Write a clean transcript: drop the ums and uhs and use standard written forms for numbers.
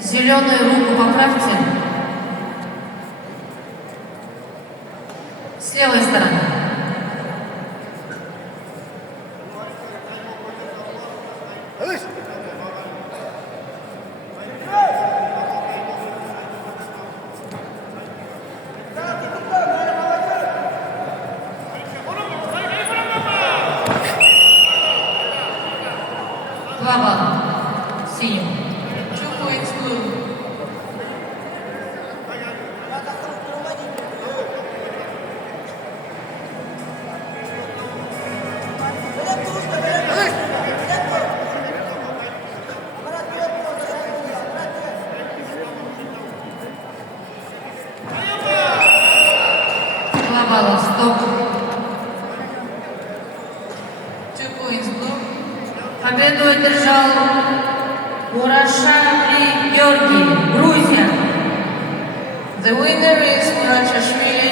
Зеленую руку поправьте. С левой стороны. Два балла. Синим. 2 points blue. Два балла. Стоп. 2 points blue. Победу одержал Мурашашвили Георгий, Грузия. The winner is Murashashvili